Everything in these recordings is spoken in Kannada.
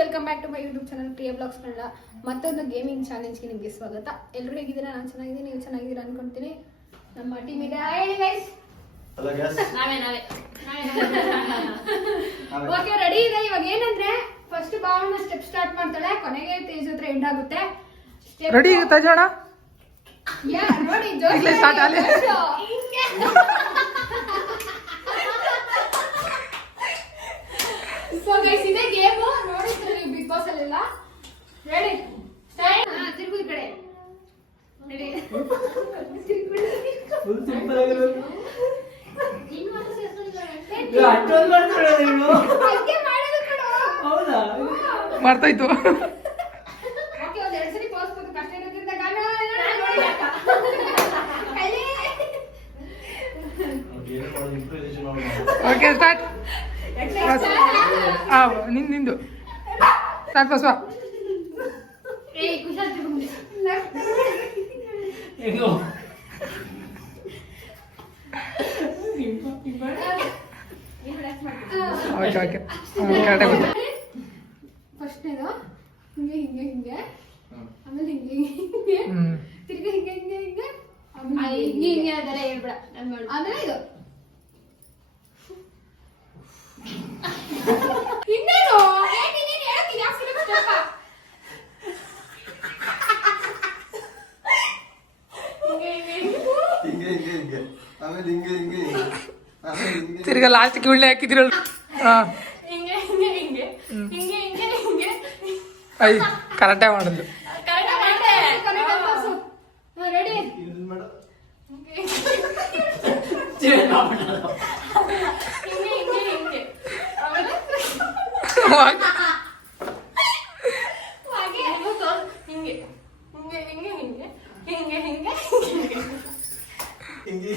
Welcome back to my YouTube channel Priya blogs Kannada. ಮತ್ತೊಂದು ಗೇಮಿಂಗ್ ಚಾಲೆಂಜ್ಗೆ ನಿಮಗೆ ಸ್ವಾಗತ. ಎಲ್ಲರೂ ಹೇಗಿದ್ದೀರಾ? ನಾನು ಚೆನ್ನಾಗಿದ್ದೀನಿ, ನೀವು ಚೆನ್ನಾಗಿದ್ದೀರಾ ಅನ್ಕೊಂತೀನಿ. ನಮ್ಮ ಟೀಮ್ ಇದೆ. ಹೇಳಿ ಗೈಸ್. ಓಕೆ, ರೆಡಿ ಇದೆ. ಇವಾಗ ಏನಂದ್ರೆ ಫಸ್ಟ್ ಭಾವನ ಸ್ಟೆಪ್ ಸ್ಟಾರ್ಟ್ ಮಾಡ್ತಾಳೆ, ಕೊನೆಗೆ ತೇಜ್ ಹತ್ರ ಎಂಡ್ ಆಗುತ್ತೆ. ರೆಡಿ ತೇಜೋಣ? ಯಾ ನೋಡಿ, ಜೋಶ್ ಸ್ಟಾರ್ಟ್ ಆಗಲಿ. ಸೊ ಗೈಸ್, ಇದೇ ಗೇಮ್ ನೋಡಿದ್ರೆ ನೀವು ಬಿಗ್ ಬಾಸ್ ಅಲ್ಲೆಲ್ಲ. Ready start. ತಿರುಗು ಈ ಕಡೆ. ರೆಡಿ. ಫುಲ್ ಸಿಂಪಲ್ ಆಗಿರೋದು. ಇನ್ನು ಮಾತ್ರ ಸೇರ್ಸ್ಕೊಂಡಿದ್ದಾರೆ. ಅಷ್ಟೊಂದು ಮಾಡ್ತಾಳೆ ನೀನು? ಹಾಗೆ ಮಾಡೋದು ಕಣೋ. ಹೌದಾ? ಮಾಡ್ತಾ ಇತ್ತು. ಓಕೆ, ಒಂದು ಎರಡು ಸರಿ ಪಾಸ್ ಕೊಟ್ಟು ಕಷ್ಟ ಇರೋದ್ರಿಂದ ಗಾನ ನೋಡಿ ಅಕ್ಕ. ಕಲಿ. ಏನು ಮಾಡೋದು, ಇಂಪ್ರೂವೈಸೇಷನ್ ಮಾಡೋದು. Okay start. ನಿಂದು ಸ್ಟಾರ್ಟ್ ಬಸವ. ಏ ಕುಶಾಲ್ ತಿರುಗು. ಲೆಫ್ಟ್. ಹೆಂಗೋ? ಓಕೆ ಓಕೆ ಕರೆಕ್ಟಾಗಿ ಗೊತ್ತು. ಫಸ್ಟ್ನೇದು ಹಿಂಗೆ ಹಿಂಗೆ ಹಿಂಗೆ, ಆಮೇಲೆ ಹಿಂಗೆ ಹಿಂಗೆ, ತಿರ್ಗಿ ಹಿಂಗೆ ಹಿಂಗೆ ಹಿಂಗೆ, ಆಮೇಲೆ ಹಿಂಗೆ ಹಿಂಗೆ ಅದೆಲ್ಲ ಹೇಳ್ಬೇಡ. ಆಮೇಲೆ ಇದು ಇನ್ನೇನು ನೀನೇನು ಹೇಳ್ತೀನಿ ಯಾವ ಫಿಲ್ಮ್ ಸ್ಟೆಪ್. ಆಮೇಲೆ ಹಿಂಗೆ ಹಿಂಗೆ ತಿರ್ಗಾ ಲಾಸ್ಟ್ಗೆ ಉಳ್ಳೆ ಹಾಕಿದಿರಲ್ಲ. ಹಾಂ, ಹಿಂಗೆ ಹಿಂಗೆ ಹಿಂಗೆ ಹಿಂಗೆ ಹಿಂಗೆ ಹಿಂಗೆ. ಐ ಕರೆಕ್ಟಾಗಿ ಮಾಡಿದ್ಲು. ರೆಡಿ. ಇದು ಮಾಡು. ಹಿಂಗೆ ಹಿಂಗೆ ಹಿಂಗೆ, ಆಮೇಲೆ ಹಾಗೆ ಹಿಂಗೆ ಹಿಂಗೆ ಹಿಂಗೆ ಹಿಂಗೆ ಹಿಂಗೆ ಹಿಂಗೆ ಹಿಂಗೆ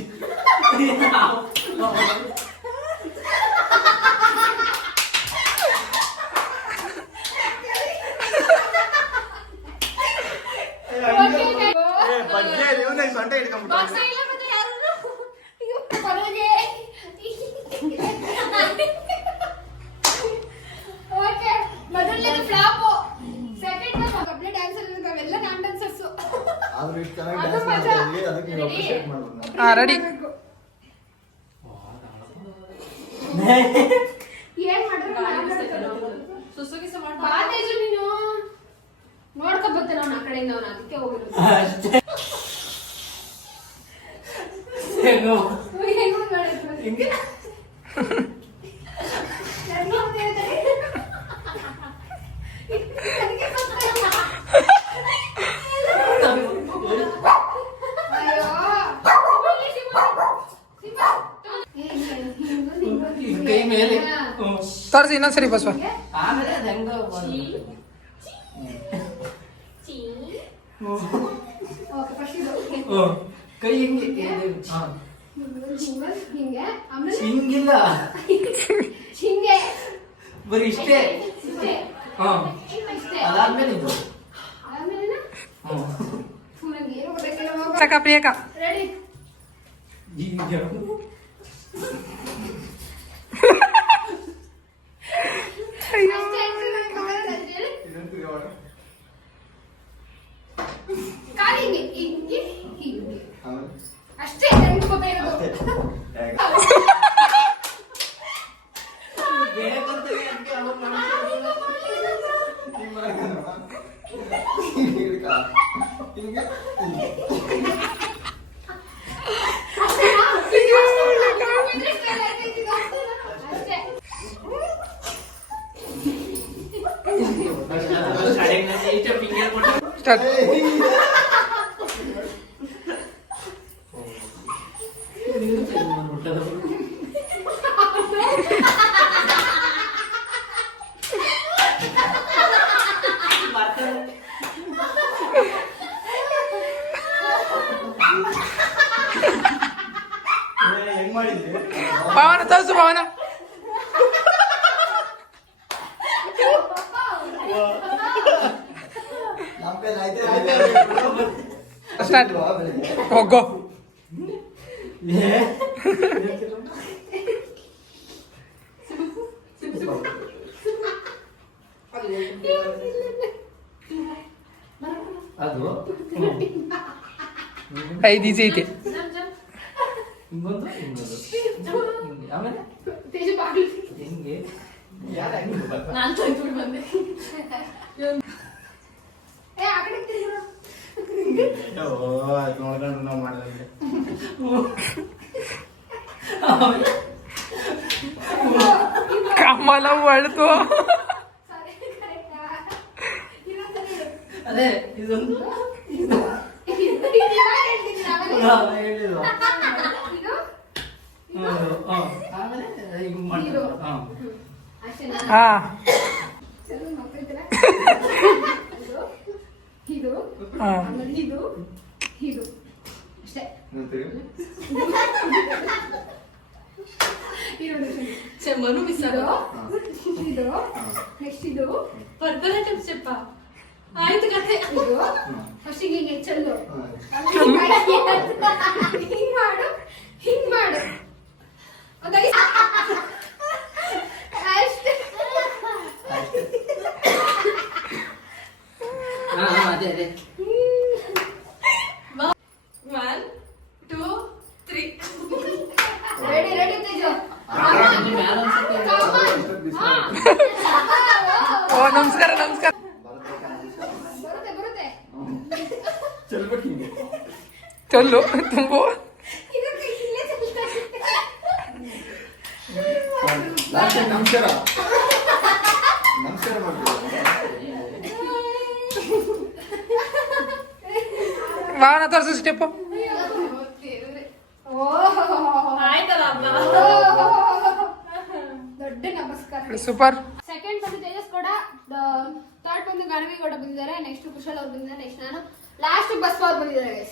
ಬಗ್ಗೆ ಇವನೇ ಸೊಂಟ ಹಿಡ್ಕೊಂಡ್ಬಿಟ್ಟು. ಮೊದಲನೇದು ಫ್ಲಾಪ್, ಸೆಕೆಂಡ್ ಕಬ್ಲೆ ಡ್ಯಾನ್ಸರ್ ಅವೆಲ್ಲ ನಾನ್ ಡ್ಯಾನ್ಸರ್ಸ್. ಆದ್ರೂ ಇಷ್ಟು ಚೆನ್ನಾಗಿ ಡ್ಯಾನ್ಸ್ ಮಾಡ್ತಿದ್ವಿ, ಅದಕ್ಕೆ ನೀವು ಅಪ್ರಿಷಿಯೇಟ್ ಮಾಡ್ಬೋದು. ಹಾಂ ರೆಡಿ. ಏನ್ ಮಾಡಿದ್ರು ನೀನು ನೋಡ್ಕೊಂಡ್ ಬರ್ತಾನೆ ಅವ್ನ ಆ ಕಡೆಯಿಂದ. ಅವನು ಅದಕ್ಕೆ ಹೋಗಿರೋದು. ಅಷ್ಟೇ. ಹೆಂಗೋ? ಹೆಂಗ್ ಮಾಡಿದ್ರು? ಹಿಂಗೆ ಕೈ ಮೇಲೆ. ತೋರಿಸಿ ಇನ್ನೊಂದ್ಸರಿ ಬಸವ. ಆಮೇಲೆ ಅದು ಹೆಂಗೋ ಕೈ ಹಿಂಗೆ. ಹಿಂಗೆ ಆಮೇಲೆ ಹಿಂಗಿಲ್ಲ, ಹಿಂಗೆ ಬರೀ ಇಷ್ಟೇ. ಇಷ್ಟೇ. ಇಷ್ಟೇ. ಅದಾದ್ಮೇಲೆ ಇದು. ಆಮೇಲೆ ನನಗೆ ಏನು ಗೊತ್ತಾಗಿಲ್ಲ. ಪ್ರಿಯಕ ಪ್ರಿಯಕ ರೆಡಿ. ಹಿಂಗೆ. ಕಾಲಿ ಹಿಂಗೆ ಹಿಂಗೆ ಹಿಂಗೆ ಅಷ್ಟೇ. ನನಗೆ ಗೊತ್ತಾಗಿರೋದು ಬೇಕಂತಲೇ ಹಂಗೆ ಅವಾಗ ಮಾಡ್ತಿರೋದು. ಹಿಂಗೆ ಸ್ಟಾರ್ಟ್. ಹೆಂಗ್ ಮಾಡಿದ್ವಿ? ಪವನ ತೋರಿಸು ಪವನ. ಸ್ಟಾರ್ಟ್. ಹೋಗೋ. ಅದು 5 ಈಸಿ ಐತೆ. ಹಿಂಗೊಂದು ಹಿಂಗೊಂದು ಹಿಂಗೆ. ಆಮೇಲೆ ತೇಜು ಬಾಗ್ಲು ಹಿಂಗೆ ಯಾರು ಹೆಂಗೆ ಗೊತ್ತಾ? ನಾನು ತೊಯ್ಬಿಟ್ಟು ಬಂದೆ. ಏ ಆ ಕಡೆ ತಿರ್ಗಿರು. ನೋಡ್ಕೊಂಡು ನಾವು ಮಾಡಿದಂಗೆ ಕಮಲ ಹೊಳ್ತು. ಸರಿ ಕರೆಕ್ಟ್ ಇನ್ನೊಂದ್ಸರಿ ಹೇಳು. ಅದೇ ಇದೊಂದು ಇದು ಯಾರು ಹೇಳ್ತಿದ್ರು ನಾವೇ ಹೇಳಿಲ್ವಾ? ಇದು ಆಮೇಲೆ ಹಿಂಗೆ ಇದು. ಮಾಡ್ತಾರೆ. ಅಷ್ಟೇನಾ ಹಾ ಸರಿ ಮಕ್ಕಳಿದ್ದೀರಾ ಇದು ಇದು ಹಾ. ಆಮೇಲೆ ಇದು ಇದು ಅಷ್ಟೇ ಇದು ಮನು ಮಿಸ್ ಇದು ಇದು ನೆಕ್ಸ್ಟ್ ಇದು ಭರತನಾಟ್ಯಂ ಸ್ಟೆಪ್ಪ ಆಯ್ತು ಕತೆ. ಇದು ಫಸ್ಟ್ ಹಿಂಗೆ ಚೆಲ್ಲು ಹಿಂಗ್ ಮಾಡು ಹಿಂಗ್ ಮಾಡು ಒಂದೈದು ಅಷ್ಟೇ ಅದೇ ಅದೇ 1 2 3 ರೆಡಿ ರೆಡಿ ತೇಜು ಓ ನಮಸ್ಕಾರ ನಮಸ್ಕಾರ. ಬರುತ್ತೆ ಬರುತ್ತೆ ಚೆಲ್ಬೇಕು ಹಿಂಗೆ. ಚೊಲ್ಲು ತುಂಬು. ಇದಕ್ಕೆ ಇಲ್ಲೇ ಚೆಲ್ತಾ ಲಾಸ್ಟ್ ನಮಸ್ಕಾರ ನಮಸ್ಕಾರ ಮಾಡ್ತೀವಿ. ವಾಹನ ತೋರಿಸು ಸ್ಟೆಪ್. ಆಯ್ತಲ್ಲ ಅಮ್ಮ. ದೊಡ್ಡ ನಮಸ್ಕಾರ. ಸೂಪರ್. ಸೆಕೆಂಡ್ ಬಂದು ತೇಜಸ್ ಕೂಡ, ಥರ್ಡ್ ಬಂದು ಗಣವಿ ಕೂಡ ಬಂದಿದ್ದಾರೆ, ನೆಕ್ಸ್ಟ್ ಕುಶಲ್ ಅವ್ರು ಬಂದಿದ್ದಾರೆ, ನೆಕ್ಸ್ಟ್ ನಾನು, ಲಾಸ್ಟ್ ಬಸ್ ಅವ್ರು ಬಂದಿದ್ದಾರೆ guys.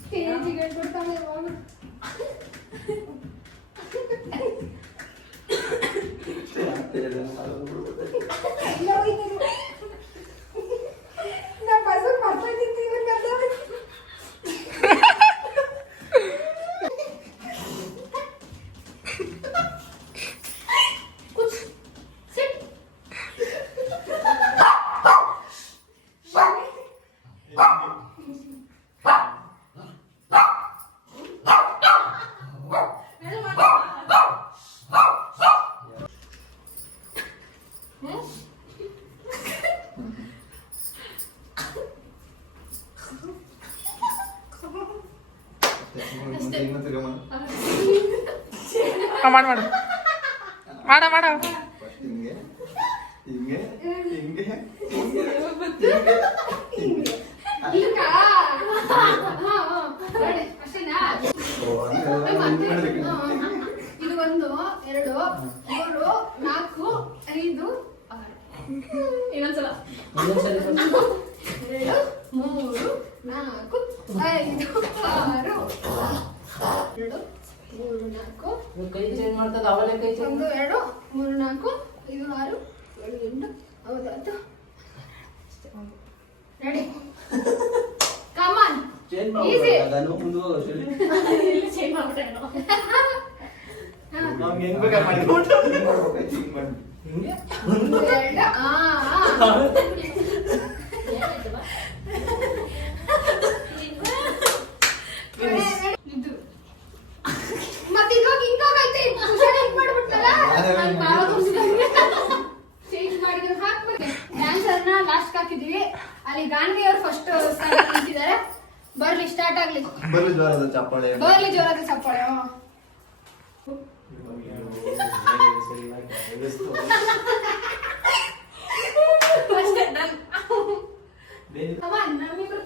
ಸ್ಟೇಜಿಗೆ ಹೇಳ್ಕೊಡ್ತಾನೆ ಯಾವಾಗ್ಲೂ. ಎಲ್ಲ ಹೋಗಿದ್ದಾರೆ. ನಾ ಬಸ್ ಮರ್ತೋಗಿದ್ದೆ ಇವ್ರಿಗೆಲ್ಲ. ಮಾಡು ಮಾಡು ಮಾಡ ಮಾಡ. ಹಿಂಗೆ ಹಿಂಗೆ ಹಿಂಗೆ ಈಗ ನೋಡಿ, ಅಷ್ಟೇನಾ? ಇದು 1 2 3 4 5 6 ಇನ್ನೊಂದ್ಸಲ 1 2 3 4 5 6 2 3 4 ಕೈ ಚೇಂಜ್ ಮಾಡ್ತದ ಅವಲೇ ಕೈ 1 2 3 4 5 6 7 8 9 ready come on change Easy. ನಾನು ಮುಂದೆ ಹೋಗೋದು ಇಲ್ಲಿ ಚೇಂಜ್ ಮಾಡ್ಬಿಟ್ಟೇನೋ. ನಾವು ಹೆಂಗ್ ಬೇಕಾದ್ರೆ ಮಾಡ್ಕೊಂಡು ಹಿಂಗೆ 1 2 ಇದು ಮತ್ತೆ ಇವಾಗ ಹಿಂಗಾಗೈತೆ ಹಿಂಗ್ ಮಾಡ್ಬಿಡ್ತಲ್ಲ ನಾನು ಬಾವ ತೋರಿಸಿದಂಗೆ ಚೇಂಜ್ ಮಾಡಿದ್ರೆ ಹಾಕ್ಬಿಟ್ಟೆ. ಡ್ಯಾನ್ಸರ್ನ ಲಾಸ್ಟ್ ಹಾಕಿದೀವಿ, ಅಲ್ಲಿ ಗಾಂಧಿ ಅವ್ರು ಫಸ್ಟ್ ಸ್ಥಾನ ನಿಂತಿದ್ದಾರೆ. ಬರ್ಲಿ ಸ್ಟಾರ್ಟ್ ಆಗ್ಲಿ, ಬರ್ಲಿ ಜ್ವರದ ಚಪ್ಪಾಳೆ ಬರ್ಲಿ ಜೋರಾದ ಚಪ್ಪಾಳೆ. ಅಷ್ಟೇ done. Come on, ನಮ್ಮಿಬ್ರು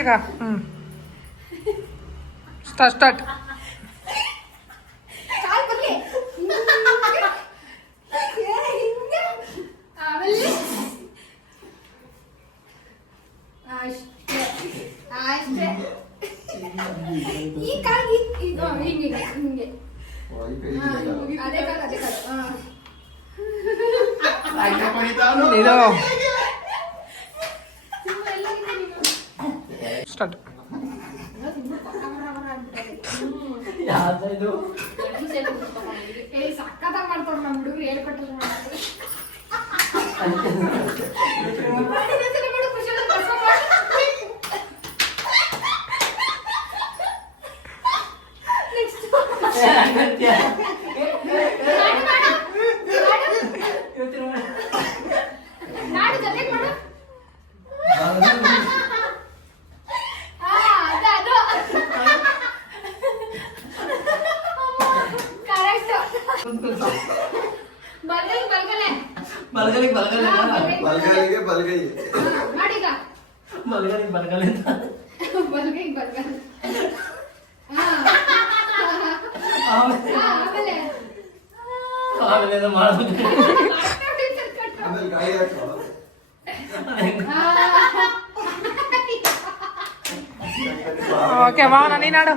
ಈಗ ಸ್ಟಾರ್ಟ್ ಸ್ಟಾರ್ಟ್. ಕಾಲ್ ಬರ್ಲಿ ಹಿಂಗೆ ಆಮೇಲೆ ಅಷ್ಟೇ ಅಷ್ಟೇ. ಈ ಕಾಲ್ ಹಿಂಗೆ ಹಿಂಗೆ ಅದೇ ಕಾಲ ಇದು ಸ್ಟಾರ್ಟ್. ಯಾವ್ದು ಸಕ್ಕತ್ತಾಗಿ ಮಾಡ್ತಾರೆ ನಮ್ಮ ಹುಡುಗರು ಹೇಳ್ಕೊಟ್ಟಿಲ್ಲ ನಾಡು ಜೊತೆಗೆ ಮಾಡು. ಬಲ್ಗಲಿಗೆ ಬಲ್ಗೈ ಮಾಡೀಗ ಬಲ್ಗಲಿಗೆ ಬಲ್ಗಲಿ ಅಂತ ಬಲ್ಗೈ ಬಲ್ಗಲ್. ಆಮೇಲೆ ಆಮೇಲೆ ಮಾಡೋದು ಆಮೇಲೆ ಗಾಳಿ ಹಾಕೋ ಓಕೆ ಮಾವನ ನೀನಾಡು.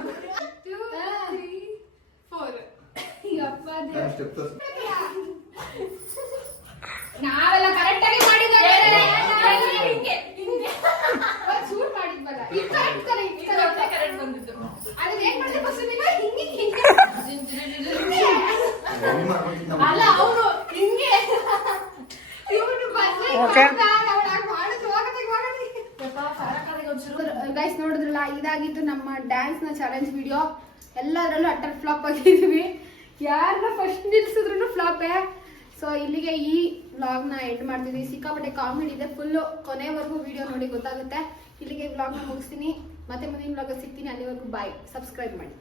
ನಾವೆಲ್ಲ ಕರೆಕ್ಟ್ ಆಗಿ ಮಾಡಿದ್ದೇವೆ. ಹಿಂಗೆ ಹಿಂಗೆ ಶೂಟ್ ಮಾಡಿದ್ವಲ್ಲ ಈಗ ಕರೆಕ್ಟ್ ಕರೆಕ್ಟ್ ಬಂದಿದ್ದು. ಅದನ್ನ ಏನ್ ಮಾಡಿದೆ ಫಸ್ಟ್ ನೀನು ಹಿಂಗೆ ಹಿಂಗೆ ಅಲ್ಲ ಅವನು ಹಿಂಗೆ ಇವನು ಬಂದ್ರೆ Okay. ಗೈಸ್ ನೋಡಿದ್ರಲ್ಲ, ಇದಾಗಿತ್ತು ನಮ್ಮ ಡ್ಯಾನ್ಸ್ ನ ಚಾಲೆಂಜ್ ವಿಡಿಯೋ. ಎಲ್ಲದರಲ್ಲೂ ಅಟರ್ ಫ್ಲಾಪ್ ಆಗಿದೀವಿ. ಯಾರನ್ನ ಫಸ್ಟ್ ನಿಲ್ಸಿದ್ರು ಫ್ಲಾಪೇ. ಸೊ ಇಲ್ಲಿಗೆ ಈ ವ್ಲಾಗ್ ನ ಎಂಡ್ ಮಾಡ್ತಿದ್ವಿ. ಸಿಕ್ಕಾಪಟ್ಟೆ ಕಾಮಿಡಿ ಇದೆ, ಫುಲ್ ಕೊನೆವರೆಗೂ ವಿಡಿಯೋ ನೋಡಿ ಗೊತ್ತಾಗುತ್ತೆ. ಇಲ್ಲಿಗೆ ವ್ಲಾಗ್ ನ ಮುಗಿಸ್ತೀನಿ. ಮತ್ತೆ ಮುಂದಿನ ವ್ಲಾಗ್ ಸಿಗ್ತೀನಿ. ಅಲ್ಲಿವರೆಗೂ ಬಾಯ್. ಸಬ್ಸ್ಕ್ರೈಬ್ ಮಾಡಿ.